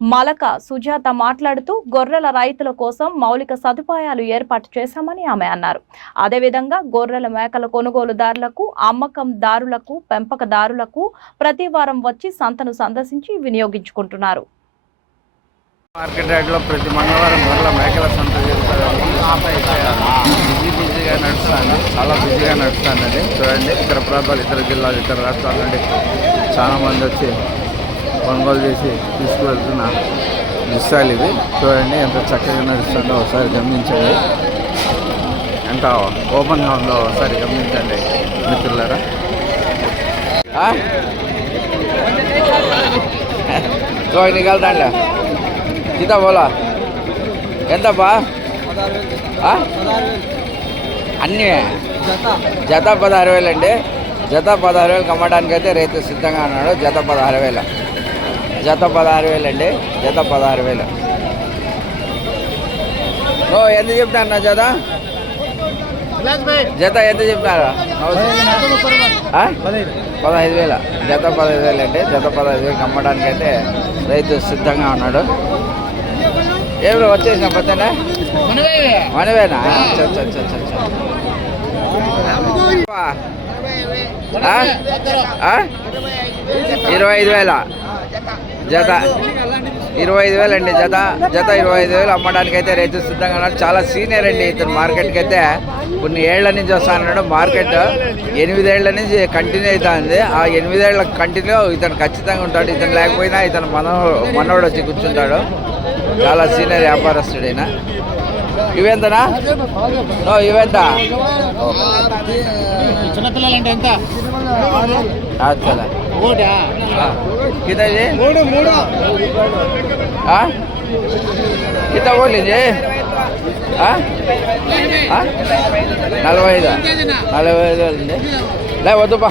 Malaka Sujatha మాట్లాడుతూ గొర్రెల రైతుల కోసం మౌలిక సదుపాయాలు ఏర్పాటు చేశామని ఆమె అన్నారు. అదేవిధంగా గొర్రెల మేకల కొనుగోలుదారులకు అమ్మకందారులకు పెంపకదారులకు ప్రతి వారం వచ్చి సంతను సందర్శించి వినియోగించుకుంటున్నారు. మార్కెట్ యార్డ్లో ప్రతి మంగళవారం గొర్రెల మేకల సంత బిజీ బిజీగా నడుస్తాను చాలా బిజీగా నడుస్తానండి చూడండి ఇతర ప్రాంతాలు ఇతర జిల్లాలు ఇతర రాష్ట్రాల నుండి చాలామంది వచ్చి కొనుగోలు చేసి తీసుకువెళ్తున్న దృశ్యాలు ఇవి చూడండి ఎంత చక్కగా నడుస్తుందో ఒకసారి గమనించండి. ఎంత ఓపెన్గా ఉందో ఒకసారి గమనించండి మిత్రులరా. చూడండి కోయి నికల్తాండి సీతా బోలా ఎంతప్పా అన్నీ జత పదహారు వేలు అండి జత పదహారు వేలు కమ్మడానికి అయితే రైతు సిద్ధంగా ఉన్నాడు. జత పదహారు వేలు. జత పదహారు వేలు అండి జత పదహారు వేలు. ఓ ఎంత చెప్తాను జత? జత ఎంత చెప్తారు పదహైదు వేల. జత పదహైదు వేలు అండి జత పదహైదు వేలు అమ్మడానికి అయితే రైతు సిద్ధంగా ఉన్నాడు. ఏమి వచ్చేసిన పద్దెన మనవేనా ఇరవై ఐదు వేల. జత. ఇరవై ఐదు వేలు అండి జత. జత ఇరవై ఐదు వేలు అమ్మడానికి అయితే రైతు సిద్ధంగా ఉన్నాడు చాలా సీనియర్ అండి ఇతను మార్కెట్కి అయితే కొన్ని ఏళ్ళ నుంచి వస్తాడు మార్కెట్ ఎనిమిదేళ్ళ నుంచి కంటిన్యూ అవుతుంది ఆ ఎనిమిదేళ్ళ కంటిన్యూ ఇతను ఖచ్చితంగా ఉంటాడు. ఇతను లేకపోయినా ఇతను మనో మనోడు వచ్చి కూర్చుంటాడు. చాలా సీనియర్ వ్యాపారస్తుడు ఈయన. ఇవెంతనా? నో ఇవెంత? చిన్నపిల్లలంటే ఎంత? అచ్చా ఒకటా कितना जी మూడు మూడు हाँ कितना बोलिए हाँ हाँ నలభై ఐదు నలభై ఐదు వేలు అండి లే వద్దుపా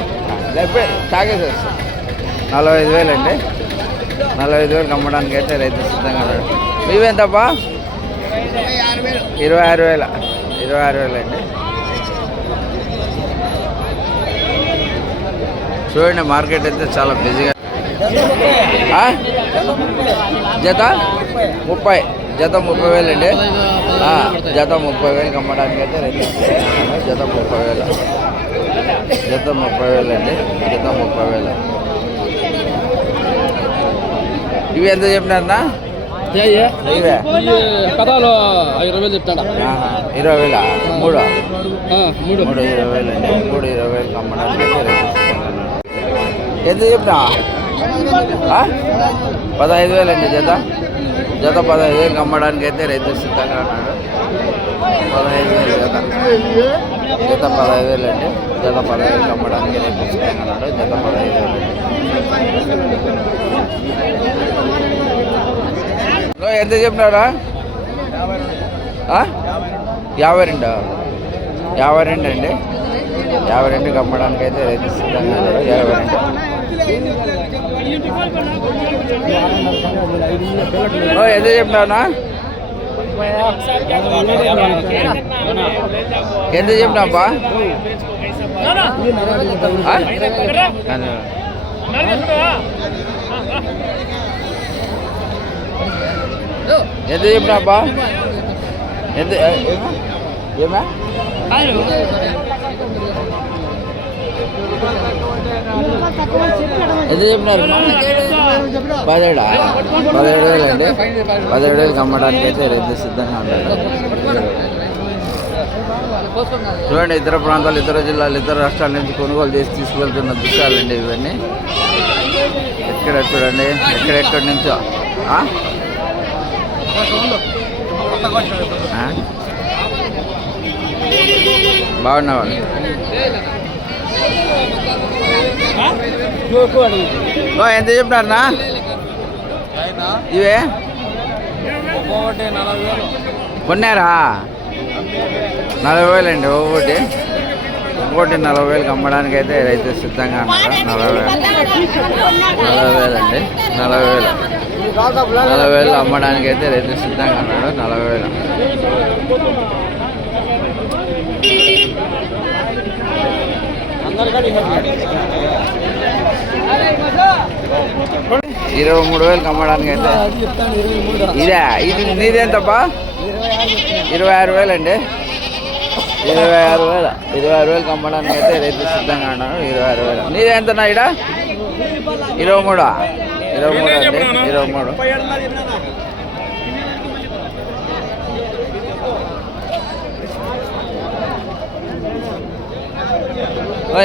లేకపోతే తాగేసి నలభై ఐదు వేలు అండి నలభై ఐదు వేలు అమ్మడానికి అయితే రైతు సిద్ధంగా ఉన్నాడు మీవెంతప్పా ఇరవై ఆరు వేల ఇరవై ఆరు వేలు అండి చూడండి మార్కెట్ అయితే చాలా బిజీగా? జత? ముప్పై. జత ముప్పై వేలు అండి. జత ముప్పై వేలు అమ్మడానికి అయితే రైతు జత ముప్పై వేలు. జత ముప్పై వేలు అండి. జత ముప్పై వేలు. ఇవి ఎంత చెప్పినారన్నా? ఇవే. ఇరవై వేలు చెప్తాడా ఆహా, ఇరవై వేల? మూడు. మూడు. మూడు ఇరవై వేలు అండి. మూడు ఇరవై వేలు అమ్మడానికి అయితే. ఎంత చెప్పినా? పదహైదు వేలు అండి జత. జత పదహైదు వేలు అమ్మడానికి అయితే రైతు సిద్ధంగా ఉన్నాడు. పదహైదు వేలు జత. జత పదహైదు వేలు అండి. జత పదహైదు వేలు అమ్మడానికి రైతు సిద్ధంగా ఉన్నాడు. జత పదహైదు వేలు ఎంత చెప్పినారా ఆ? యాభై రెండు. యాభై రెండు అండి. యాభై రెండుకి అమ్మడానికి అయితే రైతు సిద్ధంగా ఉన్నాడు యాభై రెండు. ఓ, ఎంత చెప్పినావునా? ఎంత చెప్పినాబ్బా ఎంత చెప్పినాబ్బా ఎంత ఏమా? ఎంత చెప్పినారు? పదిహేడా. పదిహేడు వేలు అండి. పదిహేడు వేలు అమ్మడానికి అయితే రైతు సిద్ధంగా ఉంటాడు చూడండి ఇతర ప్రాంతాలు ఇతర జిల్లాలు ఇతర రాష్ట్రాల నుంచి కొనుగోలు చేసి తీసుకువెళ్తున్న దృశ్యాలండి ఇవన్నీ. ఎక్కడ చూడండి? ఎక్కడెక్కడి నుంచో? బాగున్నావాళ్ళు ఎంత చెప్పినారనా ఇవే? కొన్నారా నలభై వేలు. అండి ఒకటి ఇంకోటి నలభై వేలకు అమ్మడానికి అయితే రైతు సిద్ధంగా ఉన్నారు నలభై వేలు. నలభై వేలు అండి నలభై వేలు. నలభై వేలు అమ్మడానికి అయితే రైతు సిద్ధంగా ఉన్నాడు. నలభై వేలు. ఇరవై మూడు వేలు కమ్మడానికి అయితే. ఇదే ఇది నీదేంతప్పా ఇరవై ఆరు వేలు అండి ఇరవై ఆరు వేల. ఇరవై ఆరు వేలు కమ్మడానికి అయితే రైతు సిద్ధంగా ఉన్నాను ఇరవై ఆరు వేలు. నీదెంతనా ఇడ? ఇరవై మూడు? ఇరవై మూడు అండి? ఇరవై మూడు.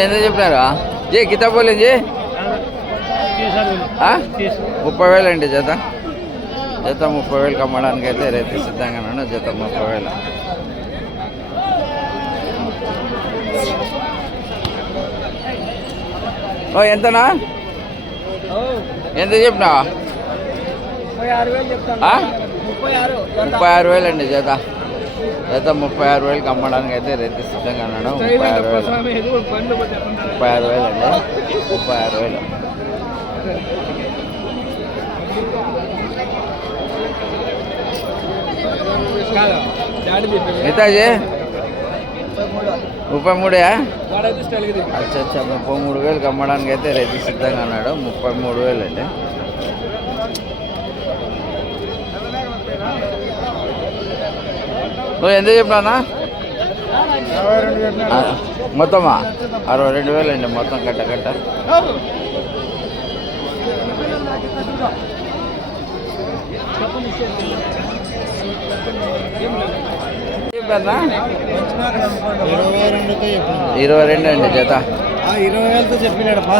ఎంత చెప్పినారు? జీ కితా పోలేదు జీ? ముప్పై వేలు అండి జత. జత ముప్పై వేలకు అమ్మడానికి అయితే రైతు సిద్ధంగా ఉన్నాను జత ముప్పై వేలు. ఓ ఎంతనా? ఎంత చెప్పినా ముప్పై ఆరు వేలు అండి జత. జత ముప్పై ఆరు వేలకు అమ్మడానికి అయితే రైతు సిద్ధంగా ఉన్నాడు ముప్పై ఆరు వేలు. ముప్పై ఆరు వేలు అండి ముప్పై ఆరు వేలు. మిగతాజీ ముప్పై మూడే? అచ్చా అచ్చా ముప్పై మూడు వేలకు అమ్మడానికి అయితే రైతు సిద్ధంగా ఉన్నాడు. ముప్పై మూడు వేలు అండి నువ్వు ఎంత చెప్పినా మొత్తమా? అరవై రెండు వేలు అండి మొత్తం కట్ట కట్ట? ఇరవై రెండు అండి జత. ఇరవై వేలతో చెప్పినాడప్పా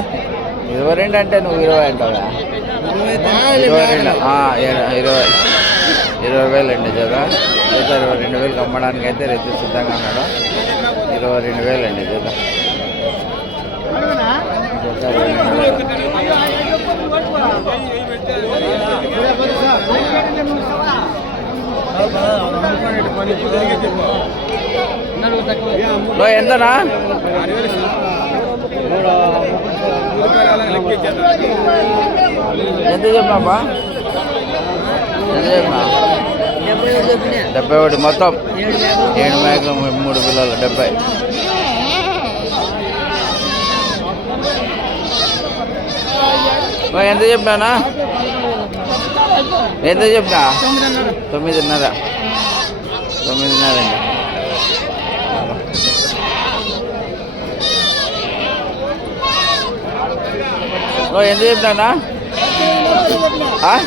ఇరవై రెండు అంటే నువ్వు ఇరవై అంటావా ఇరవై రెండు ఇరవై ఇరవై వేలు అండి జత. జత ఇరవై రెండు వేలకు అమ్మడానికి అయితే రైతు సిద్ధంగా ఉన్నాడు ఇరవై రెండు వేలు అండి జత జత ఇరవై రెండు వేలు. లో ఎంతనా ఎంత చెప్పినాపా ఎంత చెప్పినా డెబ్బై ఒకటి. మొత్తం? ఏడు మేకలు మూడు పిల్లలు డెబ్బై. ఎంత చెప్పినానా ఎంత చెప్పినా? తొమ్మిదిన్నర. తొమ్మిదిన్నర అండి. ఎంత చెప్పినానా ఆ?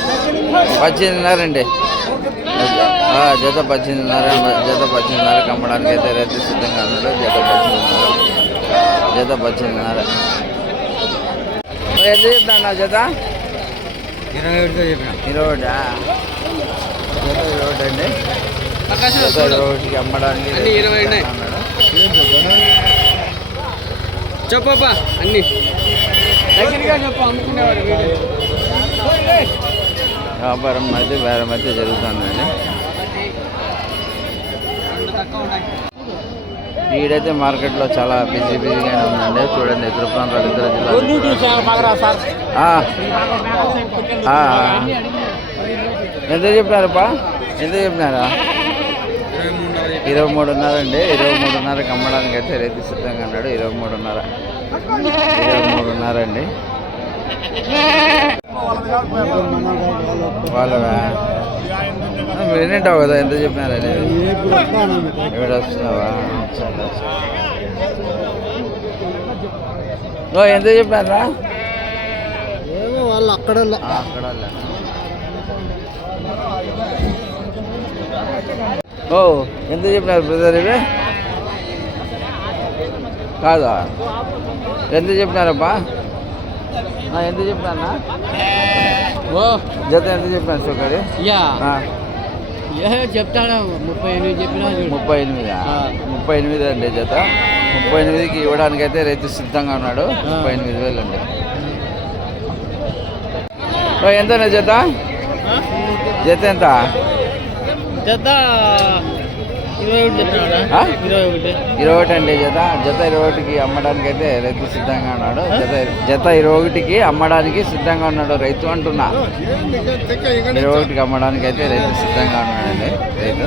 పద్దెనిమిదిన్నర జత పద్దెనిమిదిన్నర జత పద్దెనిమిదిన్నరకి అమ్మడానికి అయితే రైతు సిద్ధంగా ఉన్నాడు. జత పద్దెనిమిదిన్నర జత పద్దెనిమిదిన్నర. ఎంత చెప్పినా జత? ఇరవై ఒకటితో చెప్పిన. ఇరవై ఒకటా? జత ఇరవై ఒకటి అండి. జత ఇరవై ఒకటికి అమ్మడానికి ఇరవై. చెప్పప్పా అన్ని. దగ్గరగా చెప్పు అమ్ముకునేవాడు వీడు. వ్యాపారం అయితే బేరం అయితే జరుగుతుందండి. ఈడైతే మార్కెట్లో చాలా బిజీ బిజీగానే ఉందండి. చూడండి ఇతర ప్రాంతాలు ఇతర జిల్లాలు. ఎంత చెప్పినారప్పా? ఎంత చెప్పినారా? ఇరవై మూడున్నర అండి ఇరవై మూడున్నరకి అమ్మడానికి అయితే రైతు సిద్ధంగా అన్నాడు ఇరవై మూడున్నర. ఇరవై మూడున్నర అండి వాళ్ళవా? వినింటావు కదా ఎంత చెప్పినారు అనేది ఇక్కడ వస్తున్నావా? చాలా ఓ ఎంత చెప్పారా ఏమో వాళ్ళు అక్కడ అక్కడ. ఓ ఎంత చెప్పినారు బ్రదర్ ఇవి? కాదా? ఎంత చెప్పినారబ్బా? ఆ, ఎంత చెప్పినా ఓ. జత ఎంత చెప్పినారు సుఖరి యా. చెప్తాడు ముప్పై ఎనిమిది చెప్పినా ముప్పై ఎనిమిది. ముప్పై ఎనిమిది అండి జత. ముప్పై ఎనిమిదికి ఇవ్వడానికి అయితే రైతు సిద్ధంగా ఉన్నాడు. ముప్పై ఎనిమిది వేలు అండి. ఓ, ఎంతనా జత? జత ఎంత? జత ఇరవై ఒకటి అండి జత. జత ఇరవై ఒకటికి అమ్మడానికి అయితే రైతు సిద్ధంగా ఉన్నాడు. జత జత ఇరవై ఒకటికి అమ్మడానికి సిద్ధంగా ఉన్నాడు రైతు అంటున్నా. ఇరవై ఒకటికి అమ్మడానికి అయితే రైతు సిద్ధంగా ఉన్నాడండి. రైతు.